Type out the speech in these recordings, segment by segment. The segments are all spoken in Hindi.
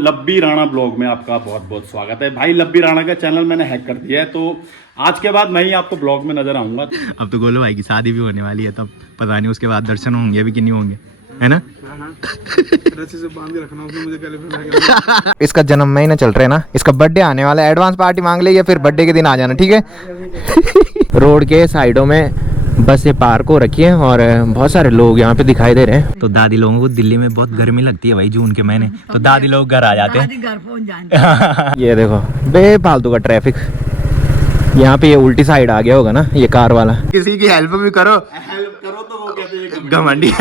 लब्बी राणा ब्लॉग में आपका बहुत बहुत स्वागत है भाई। लब्बी राणा का चैनल मैंने हैक कर दिया है, तो आज के बाद मैं ही आपको ब्लॉग में नजर आऊंगा। अब तो गोलू भाई की शादी भी होने वाली है, तब पता नहीं उसके बाद दर्शन होंगे भी कि नहीं होंगे, है ना? रस्सी से बांध के रखना उसने, मुझे क्या इसका जन्म महीना चल रहा है ना, इसका बर्थडे आने वाला है, एडवांस पार्टी मांग ले या फिर बर्थडे के दिन आ जाना, ठीक है? रोड के साइडों में बसें पार्क हो रखी है और बहुत सारे लोग यहाँ पे दिखाई दे रहे हैं। तो दादी लोगों को दिल्ली में बहुत गर्मी लगती है भाई जून के महीने, तो दादी लोग घर आ जाते हैं। घर पहुंच जाते ये देखो बेफालतू का ट्रैफिक, यहाँ पे ये उल्टी साइड आ गया होगा ना ये कार वाला। किसी की हेल्प भी करो, हेल्प करो तो वो कहते हैं घमंडी।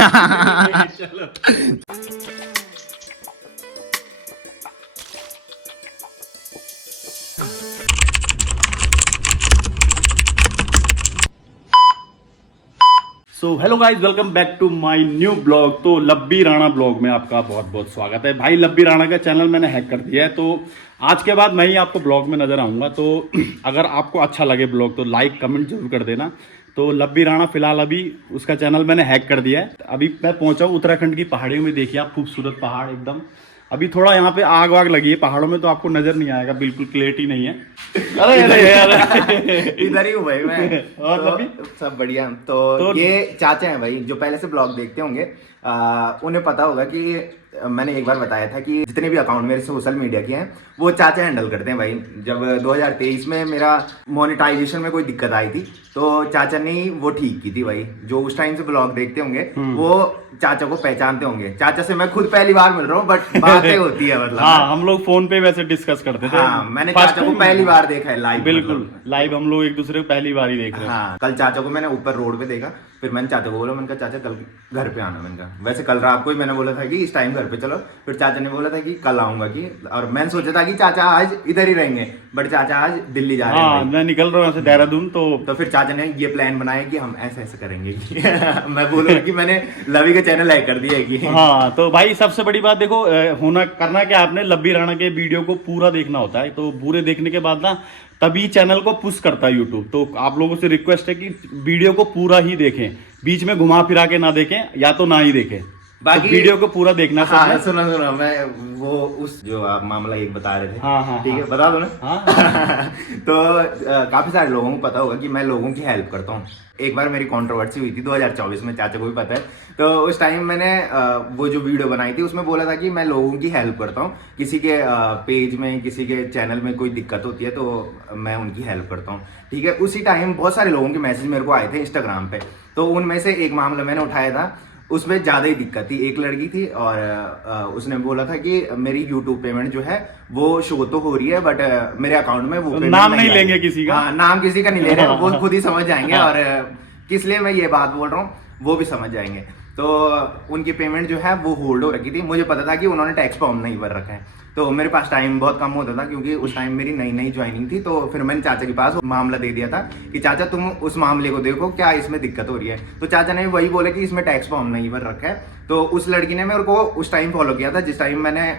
So hello guys, welcome back to my new blog. तो लब्बी राणा ब्लॉग में आपका बहुत बहुत स्वागत है भाई। लब्बी राणा का चैनल मैंने हैक कर दिया है, तो आज के बाद मैं ही आपको ब्लॉग में नजर आऊंगा। तो अगर आपको अच्छा लगे ब्लॉग तो लाइक कमेंट जरूर कर देना। तो लब्बी राणा फिलहाल अभी उसका चैनल मैंने हैक कर दिया है। अभी मैं पहुंचा हूँ उत्तराखंड की पहाड़ियों में, देखिए आप खूबसूरत पहाड़ एकदम। अभी थोड़ा यहाँ पे आग वाग लगी है पहाड़ों में, तो आपको नजर नहीं आएगा, बिल्कुल क्लियरिटी नहीं है। अरे अरे अरे इधर ही हूँ भाई मैं। और तो अभी सब बढ़िया। तो ये चाचा हैं भाई जो पहले से ब्लॉग देखते होंगे, उन्हें पता होगा कि मैंने एक बार बताया था कि जितने भी अकाउंट मेरे सोशल मीडिया के हैं वो चाचा हैंडल करते हैं भाई। जब 2023 में मेरा मोनेटाइजेशन में कोई दिक्कत आई थी तो चाचा ने वो ठीक की थी भाई। जो उस टाइम से ब्लॉग देखते होंगे वो चाचा को पहचानते होंगे। चाचा से मैं खुद पहली बार मिल रहा हूँ, बट बातें होती है मतलब। हाँ, हम लोग फोन पे वैसे डिस्कस करते थे। हाँ, मैंने चाचा को पहली बार देखा है लाइव। बिल्कुल लाइव हम लोग एक दूसरे को पहली बार ही देख रहे हैं। हाँ, कल चाचा को मैंने ऊपर रोड पे देखा, फिर मैंने चाचा को बोला, मैंने कहा चाचा कल घर पे आना। मैंने कहा वैसे कल रात को ही मैंने बोला था कि इस टाइम घर पे चलो, फिर चाचा ने बोला था कि कल आऊंगा की। और मैंने सोचा था कि चाचा आज इधर ही रहेंगे, बट चाचा आज दिल्ली जा रहे हैं। हाँ, मैं निकल रहा हूँ यहाँ से देहरादून। तो फिर चाचा ने ये प्लान बनाया कि हम ऐसे ऐसे करेंगे कि मैं बोलूँगा कि मैंने लवी का चैनल हैक कर दिया है कि हाँ। तो भाई सबसे बड़ी बात देखो, होना करना क्या, आपने लब्बी राणा के वीडियो को पूरा देखना होता है। तो पूरे देखने के बाद ना तभी चैनल को पुश करता है यूट्यूब। तो आप लोगों से रिक्वेस्ट है कि वीडियो को पूरा ही देखें, बीच में घुमा फिरा के ना देखें, या तो ना ही देखें। बाकी तो वीडियो को पूरा देखना। हाँ, सुनो मैं वो उस जो आप मामला एक बता रहे थे। हाँ, ठीक है, बता दो ना। हाँ। तो काफी सारे लोगों को पता होगा कि मैं लोगों की हेल्प करता हूँ। एक बार मेरी कंट्रोवर्सी हुई थी 2024 में, चाचा को भी पता है। तो उस टाइम मैंने वो जो वीडियो बनाई थी उसमें बोला था कि मैं लोगों की हेल्प करता हूँ। किसी के पेज में, किसी के चैनल में कोई दिक्कत होती है तो मैं उनकी हेल्प करता हूँ। ठीक है, उसी टाइम बहुत सारे लोगों के मैसेज मेरे को आए थे इंस्टाग्राम पे। तो उनमें से एक मामला मैंने उठाया था, उसमें ज़्यादा ही दिक्कत थी। एक लड़की थी और उसने बोला था कि मेरी यूट्यूब पेमेंट जो है वो शो तो हो रही है, बट मेरे अकाउंट में वो पेमेंट नाम नहीं लेंगे किसी का। हाँ, नाम किसी का नहीं ले रहे, वो खुद ही समझ जाएंगे। और किस लिए मैं ये बात बोल रहा हूँ वो भी समझ जाएंगे। तो उनकी पेमेंट जो है वो होल्ड हो रखी थी। मुझे पता था कि उन्होंने टैक्स फॉर्म नहीं भर रखा है, तो मेरे पास टाइम बहुत कम होता था क्योंकि उस टाइम मेरी नई नई ज्वाइनिंग थी। तो फिर मैंने चाचा के पास मामला दे दिया था कि चाचा तुम उस मामले को देखो, क्या इसमें दिक्कत हो रही है। तो चाचा ने वही बोला कि इसमें टैक्स फॉर्म नहीं भर रखा है। तो उस लड़की ने मेरे को उस टाइम फॉलो किया था जिस टाइम मैंने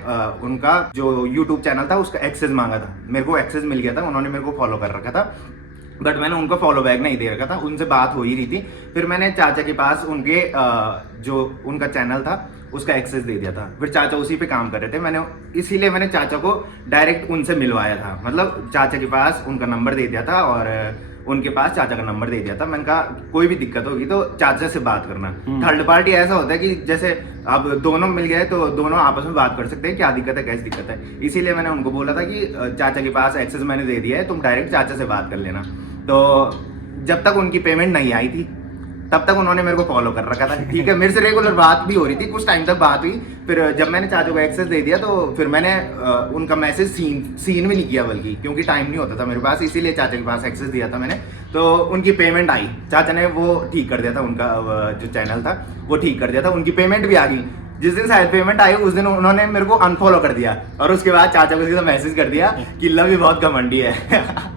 उनका जो यूट्यूब चैनल था उसका एक्सेस मांगा था। मेरे को एक्सेस मिल गया था, उन्होंने मेरे को फॉलो कर रखा था, बट मैंने उनको फॉलो बैक नहीं दे रखा था। उनसे बात हो ही रही थी। फिर मैंने चाचा के पास उनके जो उनका चैनल था उसका एक्सेस दे दिया था। फिर चाचा उसी पे काम कर रहे थे। मैंने इसीलिए मैंने चाचा को डायरेक्ट उनसे मिलवाया था। मतलब चाचा के पास उनका नंबर दे दिया था और उनके पास चाचा का नंबर दे दिया था। मैंने कहा कोई भी दिक्कत होगी तो चाचा से बात करना। थर्ड पार्टी ऐसा होता है कि जैसे अब दोनों मिल गए तो दोनों आपस में बात कर सकते हैं, क्या दिक्कत है, कैसी दिक्कत है। इसीलिए मैंने उनको बोला था कि चाचा के पास एक्सेस मैंने दे दिया है, तुम डायरेक्ट चाचा से बात कर लेना। तो जब तक उनकी पेमेंट नहीं आई थी तब तक उन्होंने मेरे को फॉलो कर रखा था। ठीक है, मेरे से रेगुलर बात भी हो रही थी, कुछ टाइम तक बात हुई। फिर जब मैंने चाचा को एक्सेस दे दिया तो फिर मैंने उनका मैसेज सीन भी नहीं किया, बल्कि क्योंकि टाइम नहीं होता था मेरे पास, इसीलिए चाचा के पास एक्सेस दिया था मैंने। तो उनकी पेमेंट आई, चाचा ने वो ठीक कर दिया था, उनका जो चैनल था वो ठीक कर दिया था, उनकी पेमेंट भी आ गई। जिस दिन शायद पेमेंट आई उस दिन उन्होंने मेरे को अनफॉलो कर दिया और उसके बाद चाचा को सीधा मैसेज कर दिया कि लवी बहुत घमंडी है।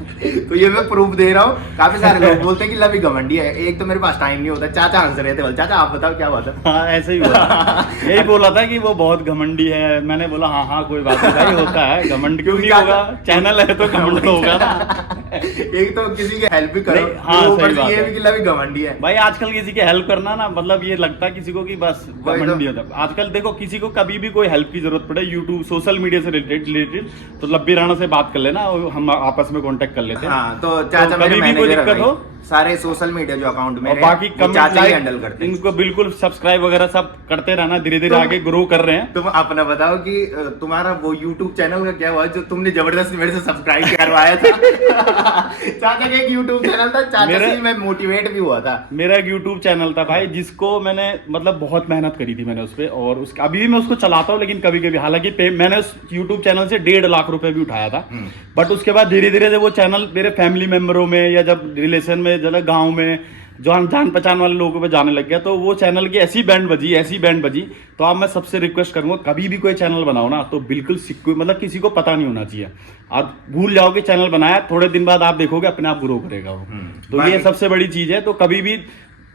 तो ये मैं प्रूफ दे रहा हूँ। काफी सारे लोग बोलते हैं कि लवी घमंडी है। एक तो मेरे पास टाइम नहीं होता। चाचा हंस रहे थे, बोल चाचा आप बताओ क्या बात है। हाँ, ऐसे ही बोला। यही बोला था कि वो बहुत घमंडी है। मैंने बोला हाँ कोई बात नहीं भाई, होता है, घमंड क्यों नहीं होगा, चैनल है तो घमंड तो होगा ना। एक तो किसी की हेल्प भी करो, हाँ, ऊपर सही से बात ये है। भी कि लवी घमंडी है भाई आजकल किसी की हेल्प करना ना, मतलब ये लगता है किसी को कि बस घमंडी होता है। आजकल देखो किसी को कभी भी कोई हेल्प की जरूरत पड़े यूट्यूब सोशल मीडिया से रिलेटेड तो लब्बी राणा से बात कर लेना और हम आपस में कांटेक्ट कर लेते हैं। हाँ, तो चाचा कभी मेरे भी कोई मैनेजर है दिक्कत भाई। हो सारे सोशल मीडिया जो अकाउंट और मेरे बाकी वो कमेंट चाचा ही लाइक हैंडल करते हैं। इनको बिल्कुल सब्सक्राइब वगैरह सब करते रहना, धीरे धीरे आगे ग्रो कर रहे हैं। तुम अपना बताओ कि तुम्हारा वो YouTube चैनल का क्या हुआ जो तुमने जबरदस्ती मेरे से सब्सक्राइब करवाया था। चाचा का एक YouTube चैनल था, चाचा से ही मैं मोटिवेट भी हुआ था। मेरा एक YouTube चैनल था भाई, जिसको मैंने मतलब बहुत मेहनत करी थी मैंने उस पर, और उस अभी भी मैं उसको चलाता हूँ, लेकिन कभी कभी हालांकि मैंने उस YouTube चैनल से 1.5 लाख रुपए भी उठाया था। बट उसके बाद धीरे धीरे जब वो चैनल मेरे फैमिली मेंबरों में या जब रिलेशन में जब गाँव में जो जान पहचान वाले लोगों पे जाने लग गया, तो वो चैनल की ऐसी बैंड बजी। तो अब मैं सबसे रिक्वेस्ट करूंगा, कभी भी कोई चैनल बनाओ ना तो बिल्कुल मतलब किसी को पता नहीं होना चाहिए। आप भूल जाओगे चैनल बनाया, थोड़े दिन बाद आप देखोगे अपने आप ग्रो करेगा वो। तो ये सबसे बड़ी चीज है। तो कभी भी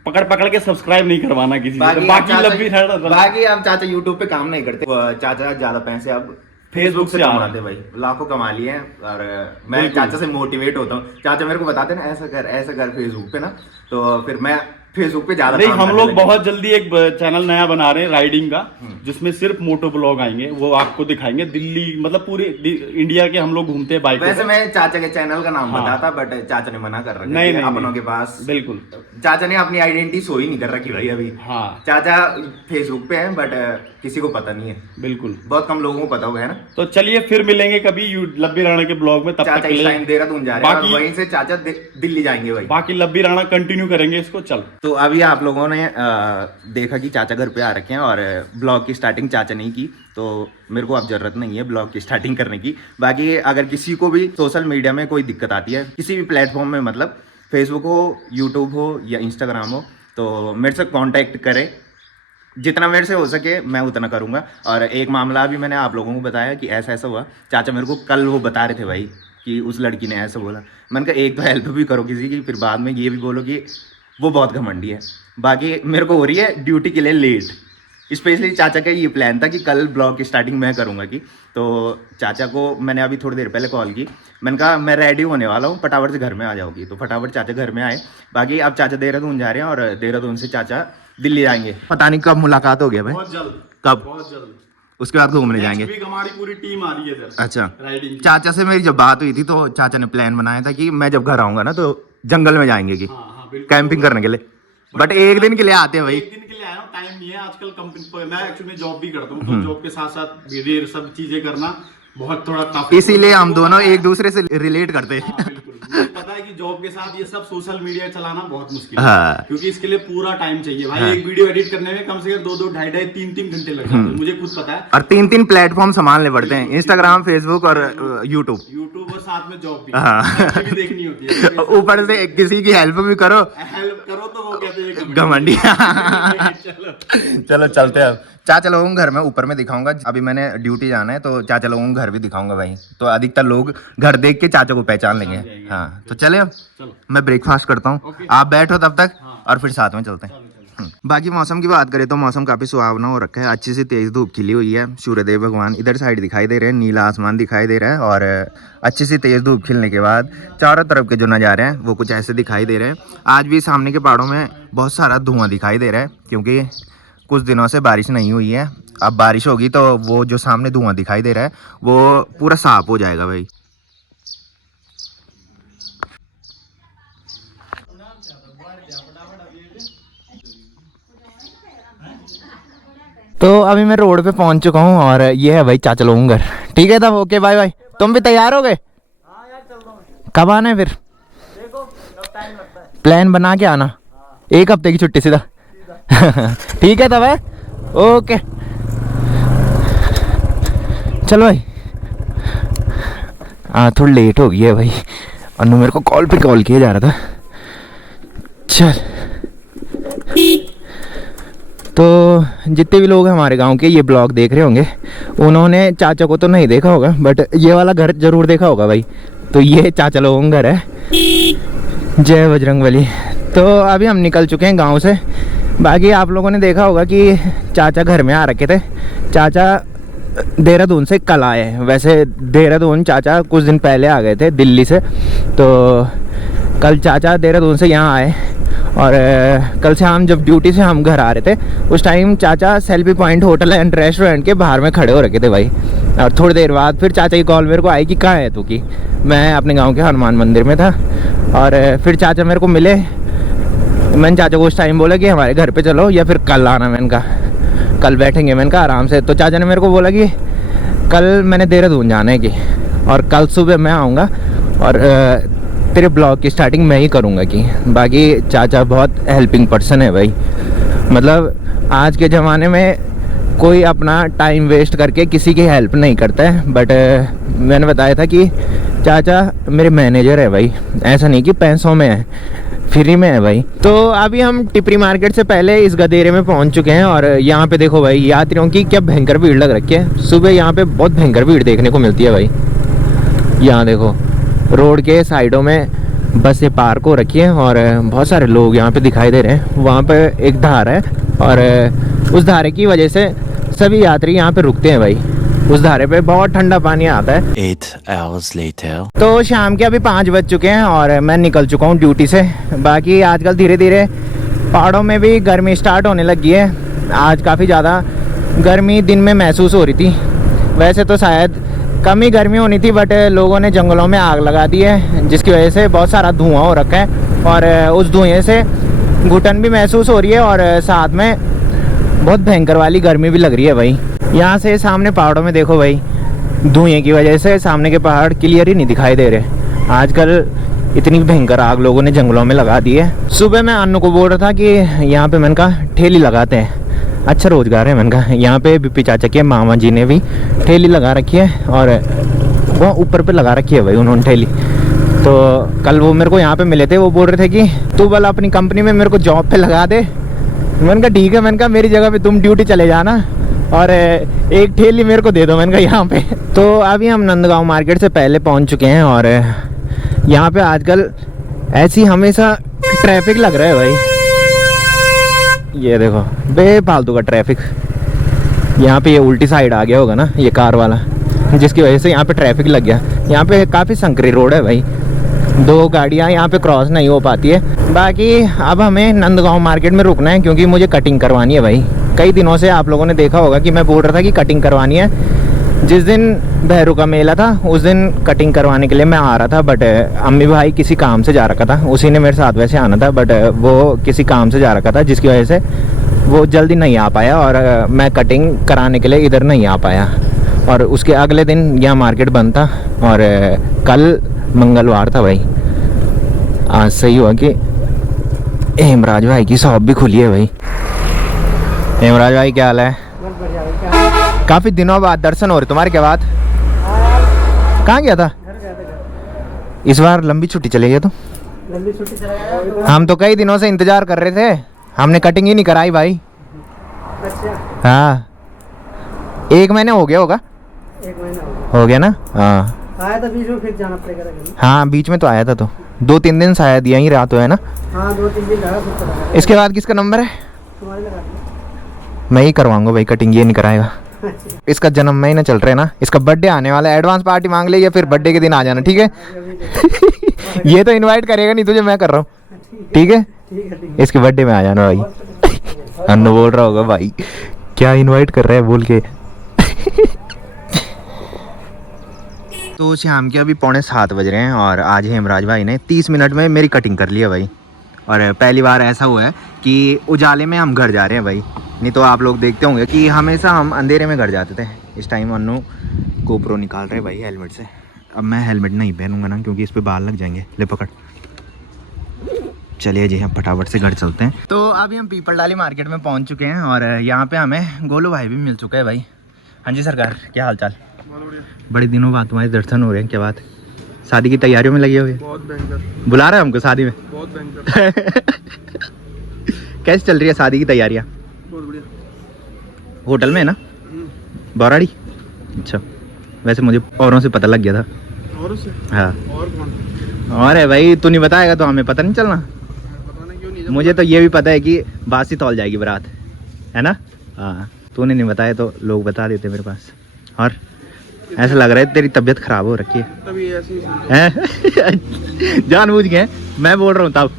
पकड़ के सब्सक्राइब नहीं करवाना किसी से। बाकी आप चाचा यूट्यूब पे काम नहीं करते, चाचा ज्यादा पैसे अब फेसबुक से कमाते भाई, लाखों कमा लिए हैं। और मैं चाचा से मोटिवेट होता हूँ। चाचा मेरे को बताते ना ऐसा कर फेसबुक पे ना, तो फिर मैं फेसबुक पे ज्यादा नहीं, हम लोग बहुत जल्दी एक चैनल नया बना रहे हैं राइडिंग का, जिसमें सिर्फ मोटो ब्लॉग आएंगे, वो आपको दिखाएंगे। दिल्ली मतलब पूरे इंडिया के हम लोग घूमते हैं बाइक। वैसे मैं चाचा के चैनल का नाम बताता, बट चाचा ने मना कर रखा। नहीं, अपनों के पास बिल्कुल चाचा ने अपनी आइडेंटिटी शो ही नहीं कर रखी भाई अभी। हाँ, चाचा फेसबुक पे है, बट किसी को पता नहीं है। बिल्कुल, बहुत कम लोगों को पता होगा, है ना। तो चलिए फिर मिलेंगे कभी लब्बी राणा के ब्लॉग में। तब चाचा तक इस टाइम देहरादून जा रहे हैं और वहीं से चाचा दिल्ली जाएंगे भाई। बाकी लब्बी राणा कंटिन्यू करेंगे इसको। चल, तो अभी आप लोगों ने देखा कि चाचा घर पे आ रखे हैं और ब्लॉग की स्टार्टिंग चाचा ने की, तो मेरे को अब जरूरत नहीं है ब्लॉग की स्टार्टिंग करने की। बाकी अगर किसी को भी सोशल मीडिया में कोई दिक्कत आती है, किसी भी प्लेटफॉर्म में, मतलब फेसबुक हो, यूट्यूब हो या इंस्टाग्राम हो, तो मेरे से कांटेक्ट करें। जितना मेरे से हो सके मैं उतना करूँगा। और एक मामला भी मैंने आप लोगों को बताया कि ऐसा ऐसा हुआ। चाचा मेरे को कल वो बता रहे थे भाई कि उस लड़की ने ऐसा बोला। मैंने कहा एक तो हेल्प भी करो किसी की, फिर बाद में ये भी बोलो कि वो बहुत घमंडी है। बाकी मेरे को हो रही है ड्यूटी के लिए लेट। स्पेशली चाचा का ये प्लान था कि कल ब्लॉग की स्टार्टिंग मैं करूँगा की। तो चाचा को मैंने अभी थोड़ी देर पहले कॉल की। मैंने कहा मैं रेडी होने वाला हूँ, फटाफट से घर में आ जाओगी। तो फटाफट चाचा घर में आए। बाकी अब चाचा देहरादून जा रहे हैं और देहरादून से चाचा दिल्ली जाएंगे। पता नहीं कब मुलाकात हो गया भाई, बहुत जल्द, कब, बहुत जल्द। उसके बाद घूमने जाएंगे। हमारी पूरी टीम आ रही है इधर। अच्छा, राइडिंग। चाचा से मेरी जब बात हुई थी तो चाचा ने प्लान बनाया था कि मैं जब घर आऊंगा ना तो जंगल में जाएंगे कि कैंपिंग करने के लिए। बट एक दिन के लिए आते हैं भाई। एक दिन के लिए आया हूँ, टाइम नहीं है आजकल। कंपनी मैं एक्चुअली जॉब भी करता हूँ, तो जॉब के साथ साथ ये सब चीजें करना बहुत थोड़ा टफ। इसीलिए हम दोनों एक दूसरे से रिलेट करते हैं। हाँ, बिल्कुल। मुझे पता है कि जॉब के साथ ये सब सोशल मीडिया चलाना बहुत मुश्किल है। हाँ। क्योंकि इसके लिए पूरा टाइम चाहिए भाई। हाँ। एक वीडियो एडिट करने में कम से कम 2-2, 2.5, 3-3 घंटे लग जाते हैं, मुझे खुद पता है। और 3-3 प्लेटफॉर्म संभालने पड़ते हैं, इंस्टाग्राम, फेसबुक और यूट्यूब और साथ में जॉब भी। हाँ। भी देखनी होती है। ऊपर से किसी की हेल्प भी करो तो वो कहते हैं घमंडी। चलो चलो चलते हैं अब। चाचा लोगों को घर में ऊपर में दिखाऊंगा। अभी मैंने ड्यूटी जाना है तो चाचा लोगों को घर भी दिखाऊंगा भाई। तो अधिकतर लोग घर देख के चाचा को पहचान लेंगे। हाँ, तो चले अब मैं ब्रेकफास्ट करता हूँ, आप बैठो तब तक और फिर साथ में चलते हैं। बाकी मौसम की बात करें तो मौसम काफी सुहावना हो रखा है। अच्छी सी तेज धूप खिली हुई है। सूर्यदेव भगवान इधर साइड दिखाई दे रहे हैं, नीला आसमान दिखाई दे रहा है। और अच्छी सी तेज धूप खिलने के बाद चारों तरफ के जो नज़ारे हैं वो कुछ ऐसे दिखाई दे रहे हैं। आज भी सामने के पहाड़ों में बहुत सारा धुआं दिखाई दे रहा है, क्योंकि कुछ दिनों से बारिश नहीं हुई है। अब बारिश होगी तो वो जो सामने धुआं दिखाई दे रहा है वो पूरा साफ हो जाएगा भाई। तो अभी मैं रोड पे पहुंच चुका हूँ और ये है भाई चाचा लोगों घर। ठीक है तब, ओके बाय बाय। तुम भी तैयार हो गए? कब आना है फिर? प्लान बना के आना, 1 हफ्ते की छुट्टी सीधा। ठीक है तब है, ओके चलो भाई। हाँ थोड़ी लेट हो गई है भाई, अनु मेरे को कॉल पे कॉल किया जा रहा था। चल, तो जितने भी लोग हमारे गांव के ये ब्लॉग देख रहे होंगे उन्होंने चाचा को तो नहीं देखा होगा, बट ये वाला घर जरूर देखा होगा भाई। तो ये चाचा लोगों का घर है, जय बजरंगबली। तो अभी हम निकल चुके हैं गांव से। बाकी आप लोगों ने देखा होगा कि चाचा घर में आ रखे थे। चाचा देहरादून से कल आए हैं। वैसे देहरादून चाचा कुछ दिन पहले आ गए थे दिल्ली से। तो कल चाचा देहरादून से यहाँ आए और कल से हम जब ड्यूटी से हम घर आ रहे थे उस टाइम चाचा selfie point hotel and restaurant के बाहर में खड़े हो रखे थे भाई। और थोड़ी देर बाद फिर चाचा की कॉल मेरे को आई कि कहाँ है तू, की मैं अपने गांव के हनुमान मंदिर में था। और फिर चाचा मेरे को मिले, मैंने चाचा को उस टाइम बोला कि हमारे घर पे चलो या फिर कल आना। मैंने कहा कल बैठेंगे, मैंने कहा आराम से। तो चाचा ने मेरे को बोला कि कल मैंने देहरादून जाना है कि, और कल सुबह मैं आऊँगा और तेरे ब्लॉग की स्टार्टिंग मैं ही करूँगा कि। बाकी चाचा बहुत हेल्पिंग पर्सन है भाई। मतलब आज के ज़माने में कोई अपना टाइम वेस्ट करके किसी की हेल्प नहीं करता है। बट मैंने बताया था कि चाचा मेरे मैनेजर है भाई, ऐसा नहीं कि पैसों में है, फ्री में है भाई। तो अभी हम टिपरी मार्केट से पहले इस गदेरे में पहुंच चुके हैं और यहाँ पे देखो भाई यात्रियों की क्या भयंकर भीड़ लग रखी है। सुबह यहाँ पे बहुत भयंकर भीड़ देखने को मिलती है भाई। यहाँ देखो रोड के साइडों में बसें पार्क हो रखी हैं और बहुत सारे लोग यहाँ पे दिखाई दे रहे हैं। वहाँ पे एक धार है और उस धारे की वजह से सभी यात्री यहाँ पे रुकते हैं भाई। उस धारे पे बहुत ठंडा पानी आता है। 8 hours later. तो शाम के अभी 5 बज चुके हैं और मैं निकल चुका हूँ ड्यूटी से। बाकी आजकल धीरे धीरे पहाड़ों में भी गर्मी स्टार्ट होने लगी है। आज काफ़ी ज़्यादा गर्मी दिन में महसूस हो रही थी। वैसे तो शायद कम ही गर्मी होनी थी, बट लोगों ने जंगलों में आग लगा दी है जिसकी वजह से बहुत सारा धुआं हो रखा है और उस धुएं से घुटन भी महसूस हो रही है और साथ में बहुत भयंकर वाली गर्मी भी लग रही है भाई। यहाँ से सामने पहाड़ों में देखो भाई, धुएं की वजह से सामने के पहाड़ क्लियर ही नहीं दिखाई दे रहे। आजकल इतनी भयंकर आग लोगों ने जंगलों में लगा दी है। सुबह मैं अन्नू को बोल रहा था कि यहाँ पे मैंने कहा ठेली लगाते हैं, अच्छा रोजगार है। मैंने कहा यहाँ पे बीपी चाचा के मामा जी ने भी ठेली लगा रखी है और वो ऊपर पे लगा रखी है भाई उन्होंने ठेली। तो कल वो मेरे को यहाँ पे मिले थे, वो बोल रहे थे कि तू बल अपनी कंपनी में मेरे को जॉब पे लगा दे। मैंने कहा ठीक है। मैंने कहा मेरी जगह पे तुम ड्यूटी चले जाना और एक ठेली मेरे को दे दो। मैंने कहा यहाँ पे। तो अभी हम नंदगांव मार्केट से पहले पहुँच चुके हैं और यहाँ पे आजकल ऐसी हमेशा ट्रैफिक लग रहा है भाई। ये देखो बेफालतू का ट्रैफिक। यहाँ पे ये उल्टी साइड आ गया होगा ना ये कार वाला, जिसकी वजह से यहाँ पे ट्रैफिक लग गया। यहाँ पे काफ़ी संकरी रोड है भाई, 2 गाड़ियाँ यहाँ पे क्रॉस नहीं हो पाती है। बाकी अब हमें नंदगांव मार्केट में रुकना है क्योंकि मुझे कटिंग करवानी है भाई। कई दिनों से आप लोगों ने देखा होगा कि मैं बोल रहा था कि कटिंग करवानी है। जिस दिन भैरू का मेला था उस दिन कटिंग करवाने के लिए मैं आ रहा था, बट अम्मी भाई किसी काम से जा रखा था। उसी ने मेरे साथ वैसे आना था, बट वो किसी काम से जा रखा था जिसकी वजह से वो जल्दी नहीं आ पाया और मैं कटिंग कराने के लिए इधर नहीं आ पाया। और उसके अगले दिन यहाँ मार्केट बंद था और कल मंगलवार था भाई। आज सही हुआ कि हेमराज भाई की शॉप भी खुली है भाई। हेमराज भाई क्या हाल है? काफ़ी दिनों बाद दर्शन हो रहे तुम्हारे। क्या बात, कहाँ गया था? इस बार लंबी छुट्टी चली गई तो? लंबी छुट्टी चला गया। हम तो कई दिनों से इंतजार कर रहे थे, हमने कटिंग ही नहीं कराई भाई। अच्छा, हाँ 1 महीने हो गया होगा। 1 महीना हो गया ना? हाँ आया था बीच में, फिर जाना पड़ेगा कहीं। हाँ बीच में तो आया था, तो 2-3 दिन शायद यहीं रात हुआ है ना। हाँ 2-3 दिन रहा, फिर चला गया। इसके बाद किसका नंबर है? तुम्हारे लगा दिया। मैं ही करवाऊंगा भाई कटिंग, ये नहीं कराएगा। इसका जन्म महीना चल रहा है ना, इसका बर्थडे आने वाला है। एडवांस पार्टी मांग ले या फिर बर्थडे के दिन आ जाना, ठीक है? ये तो इनवाइट करेगा नहीं तुझे, मैं कर रहा हूँ, ठीक है? ठीक है। इसके बर्थडे में आ जाना भाई। अन्नू बोल रहा होगा भाई क्या इनवाइट कर रहा है बोल के। तो शाम के अभी 6:45 बज रहे हैं और आज हेमराज भाई ने 30 मिनट में मेरी कटिंग कर ली है भाई। और पहली बार ऐसा हुआ है कि उजाले में हम घर जा रहे हैं भाई। नहीं तो आप लोग देखते होंगे कि हमेशा हम अंधेरे में घर जाते थे। इस टाइम अन्नू गोप्रो निकाल रहे भाई हेलमेट से। अब मैं हेलमेट नहीं पहनूंगा ना क्योंकि इस पे बाल लग जाएंगे। ले पकड़। चलिए जी हम फटाफट से घर चलते हैं। तो अभी हम पीपल डाली मार्केट में पहुंच चुके हैं और यहाँ पे हमें गोलू भाई भी मिल चुका है भाई। हाँ जी सरकार, क्या हाल चाल? बड़े दिनों बाद तुम्हारे दर्शन हो रहे हैं। क्या बात, शादी की तैयारियों में लगे हुए? बहुत भयंकर। बुला रहे हैं हमको शादी में? बहुत भयंकर। कैसे चल रही है शादी की तैयारियाँ? बहुत बढ़िया। होटल में है ना, बौराड़ी? अच्छा, वैसे मुझे औरों से पता लग गया था। और उससे? हाँ। और कौन? और है भाई, तू नहीं बताएगा तो हमें पता नहीं चलना। पता नहीं क्यों नहीं। मुझे तो ये भी पता है कि बासी तौल जाएगी बारात, है ना? हाँ, तूने नहीं बताया तो लोग बता देते मेरे पास। और ऐसा लग रहा है तेरी तबीयत खराब हो रखी है। तभी ऐसी हैं? जानबूझ के मैं बोल रहा हूँ तब।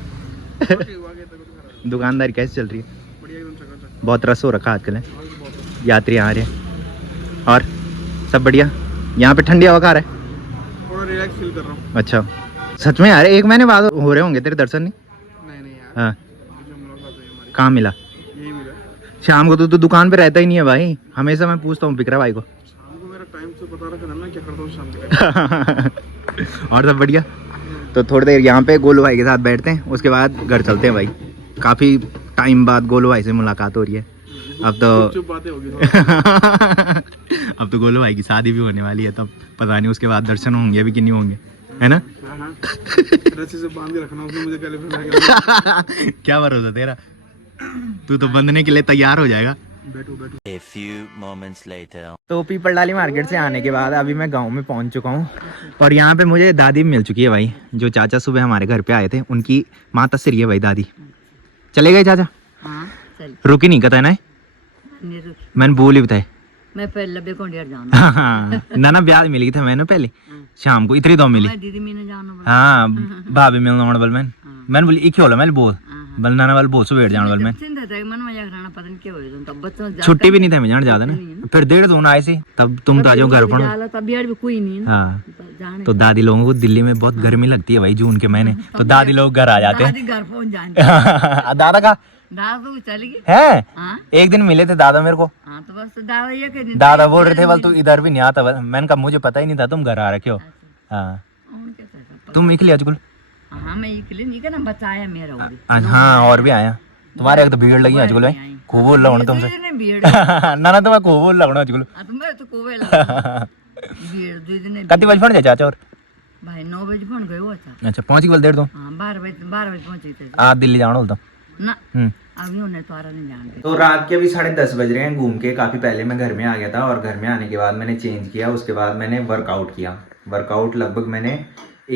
दुकानदारी कैसे चल रही है? बढ़िया एकदम चकाचक। बहुत रस हो रखा आजकल है, आज बहुत है। यात्री आ रहे हैं। और सब बढ़िया? यहाँ पे ठंडी हवा खा रहा है? थोड़ा रिलैक्स फील कर रहा हूँ। अच्छा, सच में यार 1 महीने बाद हो रहे होंगे तेरे दर्शन नहीं? नहीं यार, हाँ, मुझे मुलाकात हुई हमारी, कहाँ मिला? यही मिला। शाम को तो दुकान पे रहता ही नहीं है भाई, हमेशा मैं पूछता हूँ विक्रम भाई को। शाम को मेरा टाइम से पता रखना, मैं क्या करता हूँ शाम के टाइम। और सब बढ़िया? तो थोड़ी देर यहाँ पे गोलू भाई के साथ बैठते हैं, उसके बाद घर चलते हैं भाई। काफ़ी टाइम बाद गोलू भाई से मुलाकात हो रही है। अब तो चुप बातें होगी थोड़ा। अब तो गोलू भाई की शादी भी होने वाली है, तब पता नहीं उसके बाद दर्शन होंगे भी कि नहीं होंगे, है ना? हाँ। रस्सी से बांध के रखना, उसमें मुझे कैलिफोर्निया। क्या भरोसा तेरा, तू तो बंधने के लिए तैयार हो जाएगा। बैठो। A few moments later. तो पीपल डाली मार्केट से आने के बाद अभी मैं गांव में पहुंच चुका हूं और यहाँ पे मुझे दादी मिल चुकी है भाई। जो चाचा सुबह हमारे घर पे आए थे, उनकी माता श्री है भाई दादी। चले गए चाचा? हाँ चल रुकी नहीं कहता है, नहीं रुक, मैंने बोल ही बताए। मैं पहले भी कौन जाना ना ब्याह मिली थी मैंने पहले शाम को, इतनी दो मिली। मैं दीदी मैंने जाना बोला। हाँ भाभी मिलना होने वाल मैंने बोली एक होला मैंने बोल बल नाना वाल बहुत सुबह जाने वाल मैं चिंता था मन में जाना पता नहीं क्या हो तब बच्चों छुट्टी भी नहीं था मैं जाने ज्यादा ना, फिर 1.5 दोनों आए थे तब तुम तो आ जाओ घर पर। जाला तब यार भी कोई नहीं ना हाँ, जाने तो दादी लोगों को दिल्ली में बहुत गर्मी लगती है भाई जून के महीने, तो दादी लोग घर आ जाते हैं। दादी घर पहुंच जाने दादा का दादा तो चली गई। है, हाँ एक दिन मिले थे दादा मेरे को। हाँ तो बस दादा ये कह दादा बोल रहे थे बोल तू इधर भी नहीं आता, मैंने कहा मुझे पता ही नहीं था तुम घर आ रखे हो। हाँ तुम निकले अजकुल? हाँ मैं ये नहीं कहना बचाया मेरा वो भी। हाँ और भी आया, तुम्हारे एक तो भीड़ लगी अजकुल भाई, खूब बोल रहा हूँ तुमसे। ने भीड़ ना तुम्हें खूब बोल रहा हूँ अजकुल। तुम्हें तो कोवे लगा भीड़ दो दिन कति बजे फोन चाचा? और भाई 9 बजे फोन गयो अच्छा। अच्छा पहुंच गई 1.5 दो? हाँ 12 बजे पहुंचे थे आप दिल्ली जाना बोलता ना अभी उन्हें तो नहीं जानते। तो रात के अभी 10:30 बज रहे हैं। घूम के काफ़ी पहले मैं घर में आ गया था और घर में आने के बाद मैंने चेंज किया, उसके बाद मैंने वर्कआउट किया। वर्कआउट लगभग मैंने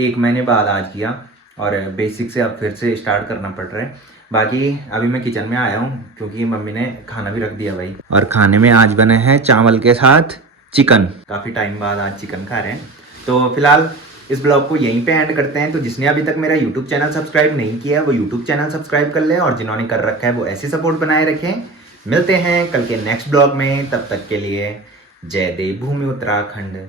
1 महीने बाद आज किया और बेसिक से अब फिर से स्टार्ट करना पड़ रहा है। बाकी अभी मैं किचन में आया हूँ क्योंकि मम्मी ने खाना भी रख दिया भाई, और खाने में आज बने हैं चावल के साथ चिकन। काफ़ी टाइम बाद आज चिकन खा रहे हैं। तो फिलहाल इस ब्लॉग को यहीं पे एंड करते हैं। तो जिसने अभी तक मेरा यूट्यूब चैनल सब्सक्राइब नहीं किया है वो यूट्यूब चैनल सब्सक्राइब कर ले, और जिन्होंने कर रखा है वो ऐसी सपोर्ट बनाए रखें। मिलते हैं कल के नेक्स्ट ब्लॉग में, तब तक के लिए जय देव भूमि उत्तराखंड।